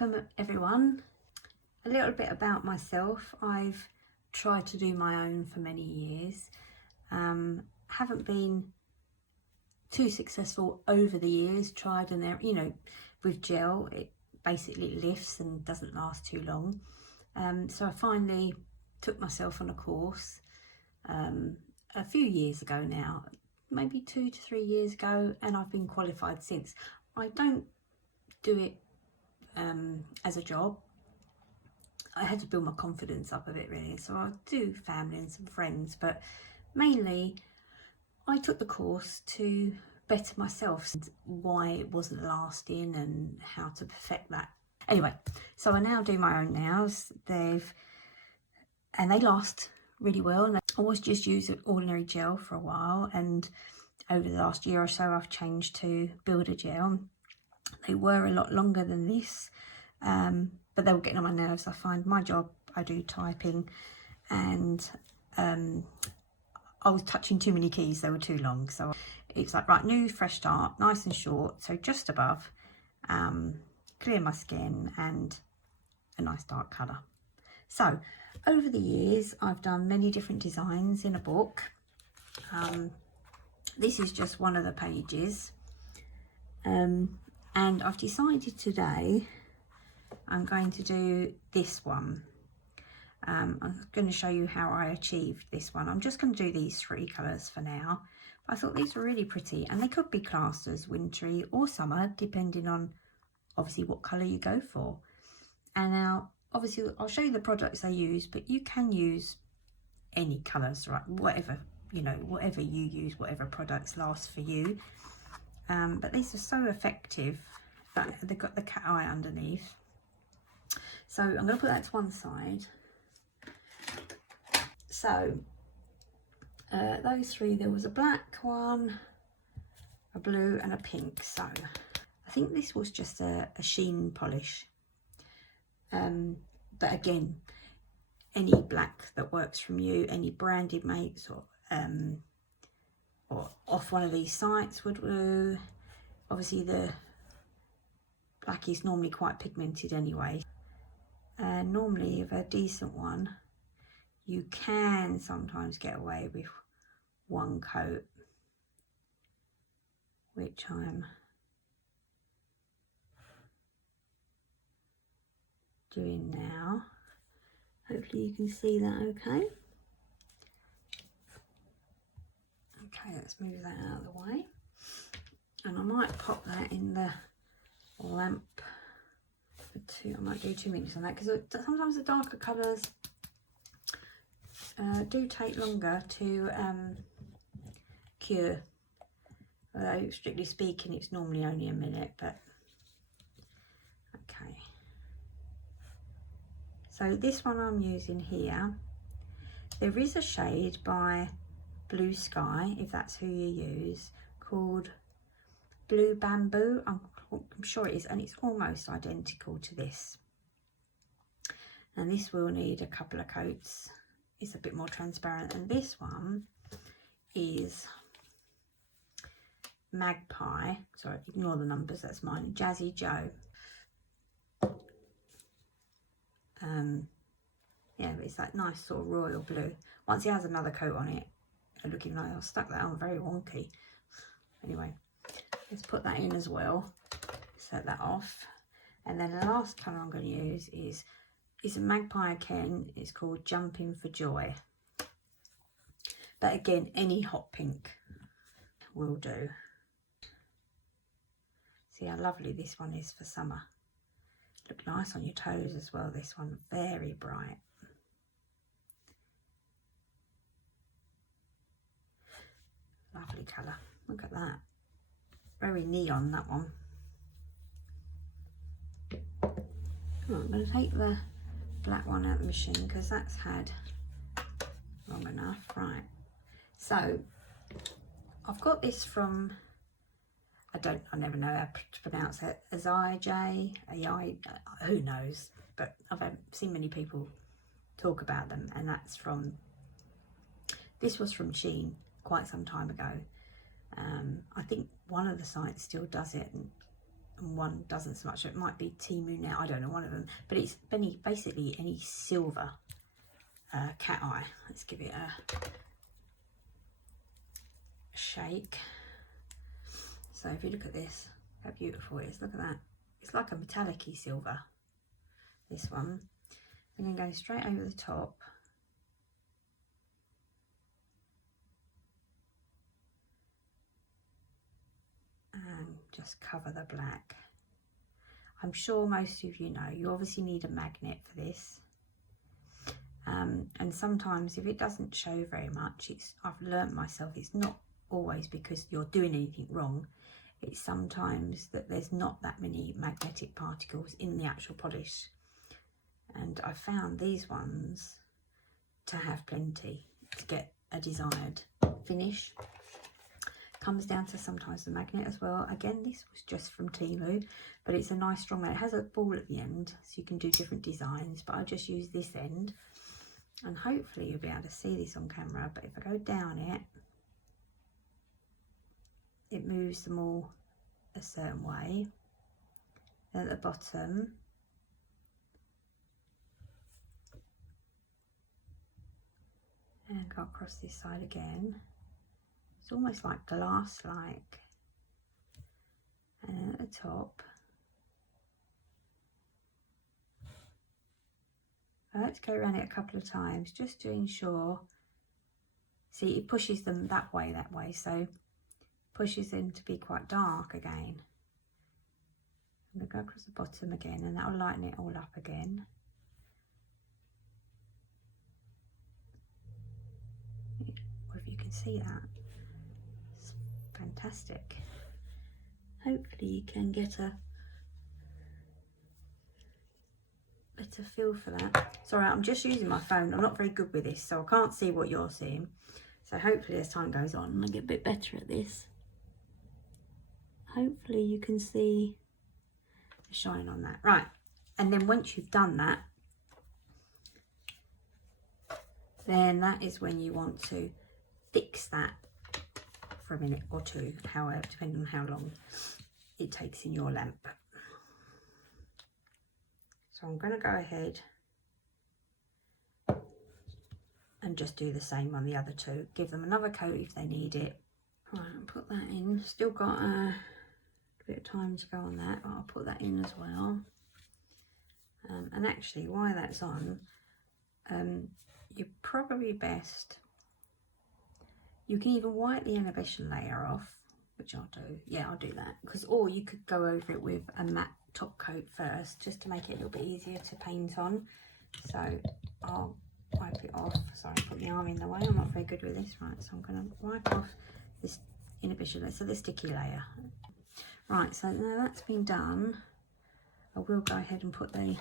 Welcome everyone. A little bit about myself. I've tried to do my own for many years. Haven't been too successful over the years. Tried and there, with gel it basically lifts and doesn't last too long. So I finally took myself on a course a few years ago now, maybe 2 to 3 years ago, and I've been qualified since. I don't do it as a job. I had to build my confidence up a bit really, so I do family and some friends, but mainly I took the course to better myself, why it wasn't lasting and how to perfect that. Anyway, so I now do my own nails. They last really well, and I always just use ordinary gel for a while, and over the last year or so I've changed to Builder Gel. They were a lot longer than this, but they were getting on my nerves. I find my job, I do typing, and I was touching too many keys. They were too long, so it's like, right, new fresh start, nice and short, so just above, clear my skin and a nice dark colour. So over the years I've done many different designs in a book. This is just one of the pages, and I've decided today I'm going to do this one. I'm going to show you how I achieved this one. I'm just going to do these 3 colours for now. I thought these were really pretty, and they could be classed as wintry or summer, depending on obviously what colour you go for. And now obviously I'll show you the products I use, but you can use any colours, right? Whatever, whatever you use, whatever products last for you. But these are so effective that they've got the cat eye underneath. So I'm going to put that to one side. So those 3, there was a black one, a blue and a pink. So I think this was just a sheen polish. But again, any black that works from you, any branded makes or off one of these sites would do. Obviously the black is normally quite pigmented anyway. Normally with a decent one you can sometimes get away with 1 coat, which I'm doing now. Hopefully you can see that okay. Okay, let's move that out of the way, and I might pop that in the lamp for 2. I might do 2 minutes on that, because sometimes the darker colours do take longer to cure, although strictly speaking it's normally only a minute. But okay, so this one I'm using here, there is a shade by Blue Sky, if that's who you use, called Blue Bamboo. I'm sure it is, and it's almost identical to this, and this will need a couple of coats. It's a bit more transparent, and this one is Magpie, sorry, ignore the numbers, that's mine, Jazzy Joe. Yeah, it's that nice sort of royal blue. Once it has another coat on it, looking like I've stuck that on very wonky. Anyway, let's put that in as well, set that off. And then the last colour I'm going to use is a Magpie again. It's called Jumping for Joy, but again any hot pink will do. See how lovely this one is for summer. Look nice on your toes as well, this one, very bright. Lovely colour, look at that, very neon that one. I'm going to take the black one out of the machine because that's had long enough. Right, so I've got this from, I never know how to pronounce it, Azai, who knows, but I've seen many people talk about them, and that's from, this was from Shein quite some time ago. I think one of the sites still does it, and and one doesn't so much. So it might be Temu now, I don't know, one of them. But it's basically any silver cat eye. Let's give it a shake. So if you look at this, how beautiful it is. Look at that. It's like a metallic-y silver, this one. And then go straight over the top. And just cover the black. I'm sure most of you know, you obviously need a magnet for this. And sometimes if it doesn't show very much, I've learnt myself, it's not always because you're doing anything wrong. It's sometimes that there's not that many magnetic particles in the actual polish. And I found these ones to have plenty to get a desired finish. Comes down to sometimes the magnet as well. Again, this was just from Temu, but it's a nice strong magnet. It has a ball at the end, so you can do different designs, but I just use this end. And hopefully you'll be able to see this on camera, but if I go down it, it moves them all a certain way. And at the bottom, and go across this side again. It's almost like glass-like. And then at the top, I like to go around it a couple of times just to ensure. See, it pushes them that way, so pushes them to be quite dark again. I'm going to go across the bottom again, and that will lighten it all up again. Or if you can see that, it's fantastic. Hopefully you can get a better feel for that. Sorry, I'm just using my phone. I'm not very good with this, so I can't see what you're seeing. So hopefully as time goes on, I'll get a bit better at this. Hopefully you can see the shine on that. Right, and then once you've done that, then that is when you want to fix that for a minute or two, however, depending on how long it takes in your lamp. So I'm going to go ahead and just do the same on the other two. Give them another coat if they need it. Right, I'll put that in. Still got a bit of time to go on that, but I'll put that in as well. And actually, while that's on, you're probably best, you can either wipe the inhibition layer off, which I'll do. Yeah, I'll do that. Or you could go over it with a matte top coat first, just to make it a little bit easier to paint on. So I'll wipe it off. Sorry, put my arm in the way. I'm not very good with this. Right, so I'm going to wipe off this inhibition layer, so the sticky layer. Right, so now that's been done, I will go ahead and put the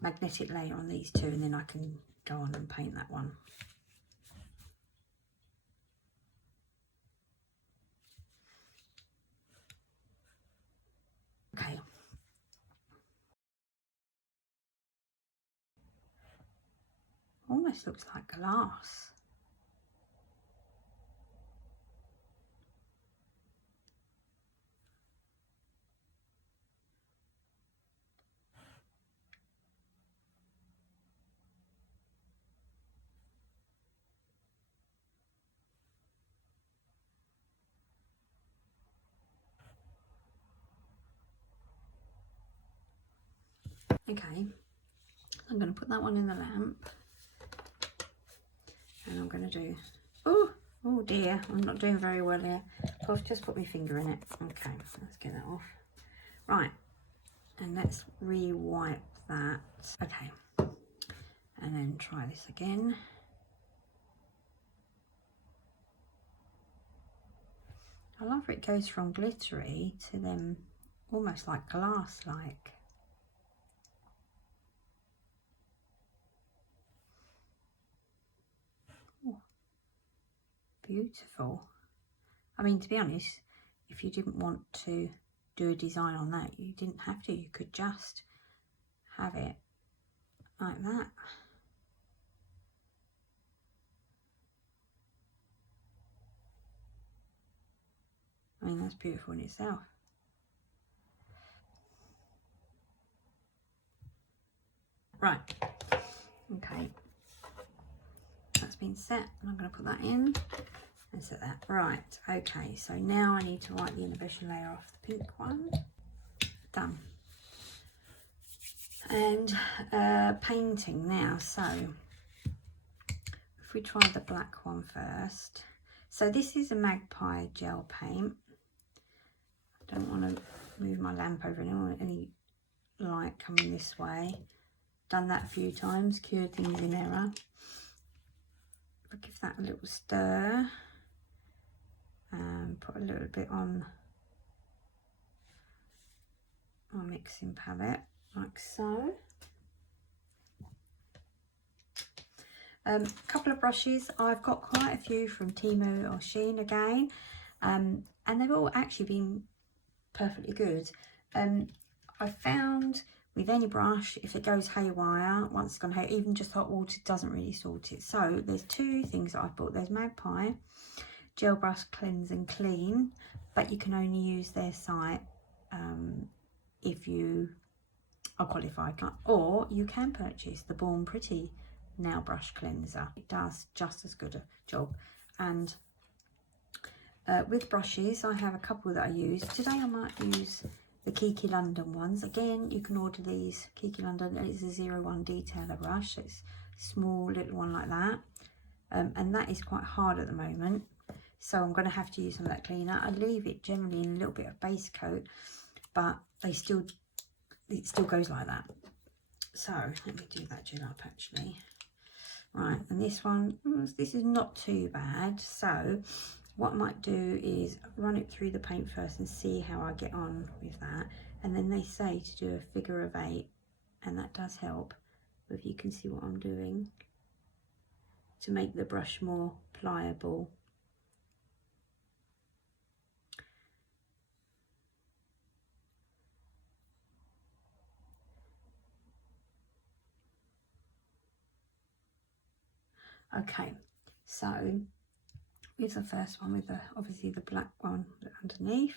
magnetic layer on these two, and then I can go on and paint that one. Okay. Almost looks like glass. Okay, I'm going to put that one in the lamp, and I'm going to do, oh dear, I'm not doing very well here. I've just put my finger in it. Okay, let's get that off. Right, and let's re-wipe that. Okay, and then try this again. I love it goes from glittery to them almost like glass-like. Beautiful. I mean, to be honest, if you didn't want to do a design on that, you didn't have to. You could just have it like that. I mean, that's beautiful in itself. Right, okay, that's been set, and I'm going to put that in and set that. Right, okay, so now I need to wipe the inhibition layer off the pink one. Done. And painting now. So if we try the black one first. So this is a Magpie gel paint. I don't want to move my lamp over, I don't want any light coming this way. Done that a few times, cured things in error. I'll give that a little stir and put a little bit on my mixing palette, like so. A couple of brushes. I've got quite a few from Temu or Shein again, and they've all actually been perfectly good. I found with any brush, if it goes haywire, once it's gone haywire, even just hot water doesn't really sort it. So there's two things that I've bought. There's Magpie Gel Brush Cleanse and Clean, but you can only use their site if you are qualified, or you can purchase the Born Pretty nail brush cleanser. It does just as good a job. And with brushes, I have a couple that I use. Today I might use the Kiki London ones. Again, you can order these. Kiki London, it's a 01 detailer brush. It's a small little one like that. And that is quite hard at the moment. So I'm going to have to use some of that cleaner. I leave it generally in a little bit of base coat, but it still goes like that. So let me do that gel up actually. Right, and this one, this is not too bad. So what I might do is run it through the paint first and see how I get on with that. And then they say to do a figure of 8, and that does help. If you can see what I'm doing to make the brush more pliable. Okay, so with the first one, with the obviously the black one underneath,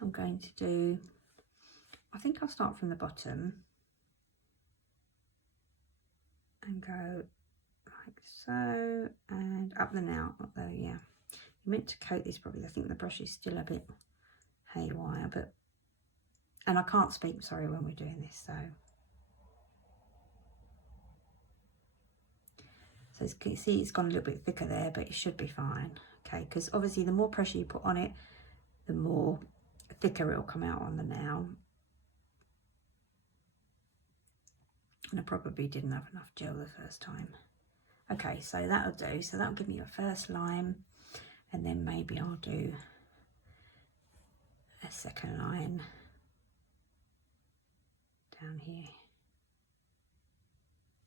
I'm going to do, I think I'll start from the bottom and go like so, and up the nail, although yeah, you meant to coat this probably. I think the brush is still a bit haywire, but, and I can't speak, sorry, when we're doing this, so. So you can see it's gone a little bit thicker there, but it should be fine. Okay, because obviously the more pressure you put on it, the more thicker it will come out on the nail. And I probably didn't have enough gel the first time. Okay, so that'll do. So that'll give me a first line, and then maybe I'll do a second line down here.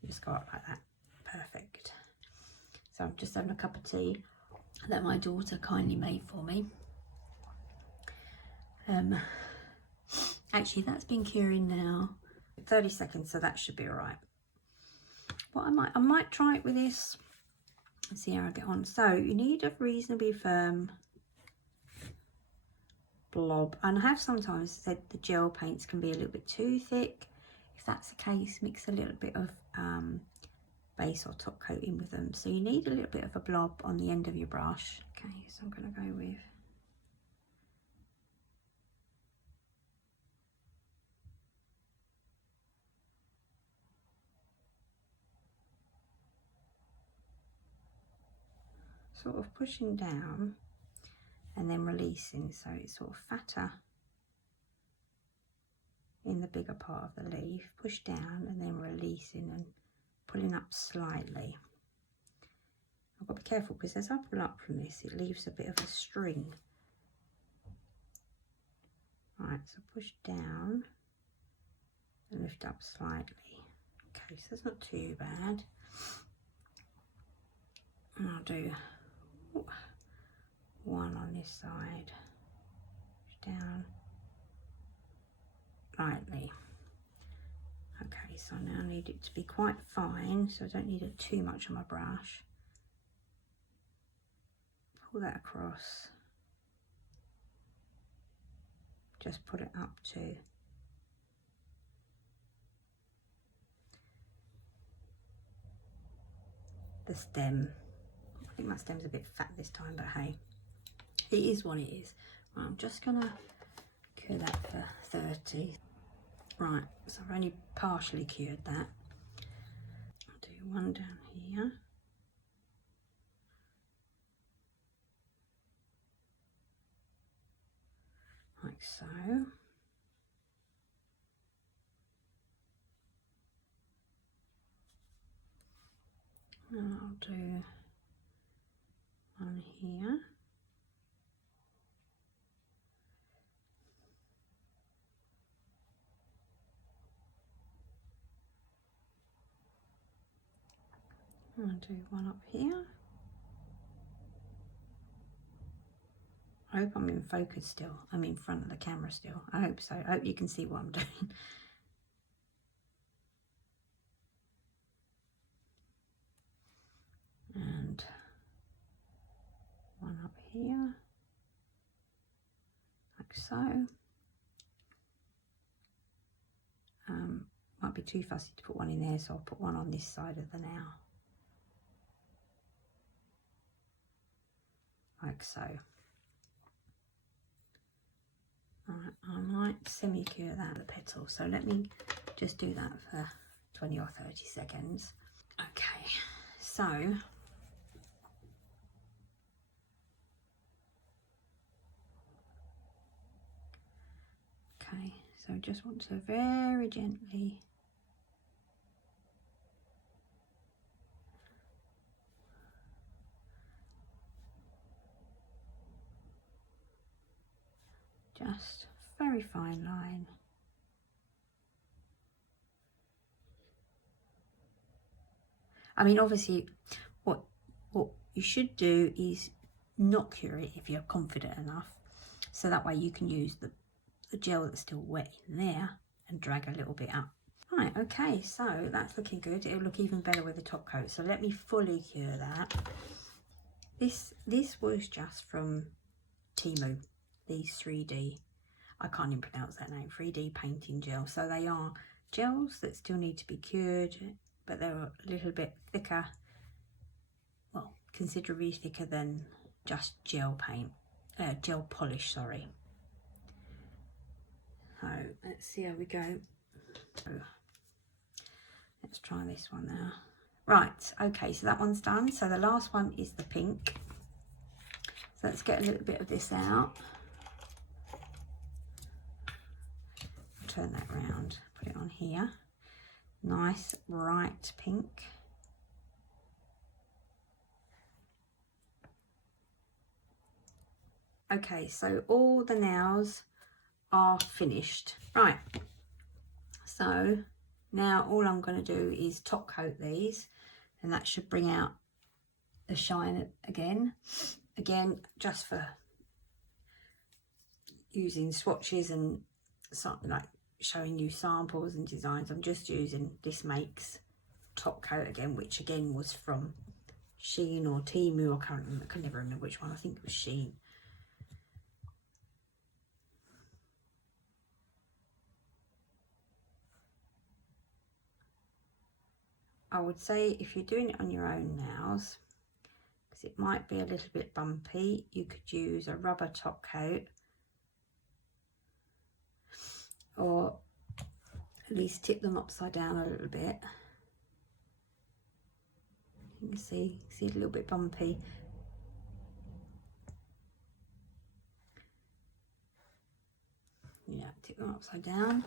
Just go up like that. Perfect. So I'm just having a cup of tea that my daughter kindly made for me. Actually, that's been curing now 30 seconds, so that should be all right. What I might try it with this and see how I get on. So you need a reasonably firm blob, and I have sometimes said the gel paints can be a little bit too thick. If that's the case, mix a little bit of base or top coating with them. So you need a little bit of a blob on the end of your brush. Okay, so I'm going to go with sort of pushing down and then releasing, so it's sort of fatter in the bigger part of the leaf, push down and then releasing and pulling up slightly. I've got to be careful because as I pull up from this, it leaves a bit of a string. Right, so push down and lift up slightly. Okay, so that's not too bad. And I'll do one on this side, push down lightly. Okay, so now I need it to be quite fine, so I don't need it too much on my brush. Pull that across just put it up to the stem. I think my stem's a bit fat this time, but hey, it is what it is. Right, I'm just gonna cure that for 30. Right, so I've only partially cured that. I'll do one down here. Like so. And I'll do one here. I'll do one up here. I hope I'm in focus still. I'm in front of the camera still. I hope so. I hope you can see what I'm doing. And one up here, like so. Might be too fussy to put one in there, so I'll put one on this side of the nail. Like so. Alright, I might semi-cure that, the petal, so let me just do that for 20 or 30 seconds. Okay, so just want to very gently just very fine line. I mean, obviously what you should do is not cure it if you're confident enough, so that way you can use the gel that's still wet in there and drag a little bit up. Right, okay, so that's looking good. It'll look even better with the top coat, so let me fully cure that. This was just from Temu, these 3D, I can't even pronounce that name, 3D painting gel. So they are gels that still need to be cured, but they're a little bit thicker, well, considerably thicker than just gel paint, gel polish, sorry. So let's see how we go. Let's try this one now. Right, okay, so that one's done. So the last one is the pink. So let's get a little bit of this out. Turn that round, put it on here. Nice bright pink. Okay, so all the nails are finished. Right, so now all I'm going to do is top coat these, and that should bring out the shine again, just for using swatches and something like showing you samples and designs. I'm just using This Makes top coat again, which again was from Shein or Temu, I can never remember which one. I think it was Shein. I would say if you're doing it on your own nails, because it might be a little bit bumpy, you could use a rubber top coat, or at least tip them upside down a little bit. You can see a little bit bumpy. Yeah, tip them upside down.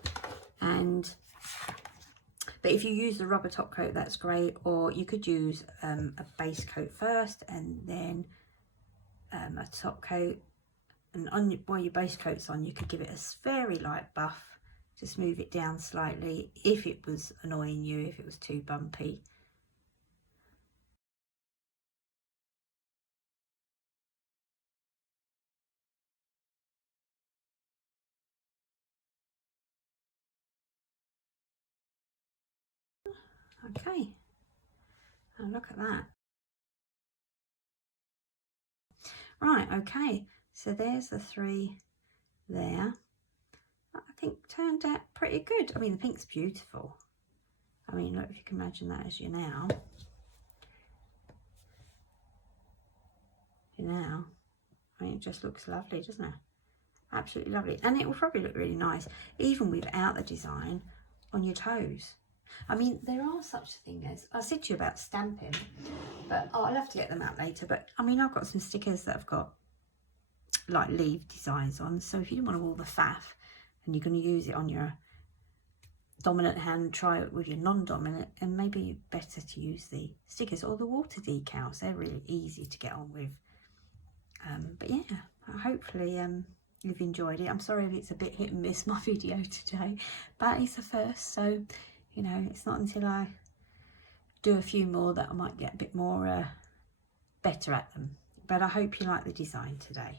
But if you use the rubber top coat, that's great. Or you could use a base coat first and then a top coat. And while your base coat's on, you could give it a very light buff. Just move it down slightly if it was annoying you, if it was too bumpy. Okay, and look at that. Right, okay, so there's the three there. think turned out pretty good. I mean, the pink's beautiful. I mean, look, if you can imagine that as your now. I mean, it just looks lovely, doesn't it? Absolutely lovely. And it will probably look really nice, even without the design, on your toes. I mean, there are such a thing as, I said to you about stamping, but I'll have to get them out later. But I mean, I've got some stickers that have got like leaf designs on. So if you don't want all the faff and you're going to use it on your dominant hand, try it with your non-dominant, and maybe better to use the stickers or the water decals. They're really easy to get on with. But yeah, hopefully you've enjoyed it. I'm sorry if it's a bit hit and miss, my video today, but it's a first, so you know, it's not until I do a few more that I might get a bit more better at them. But I hope you like the design today.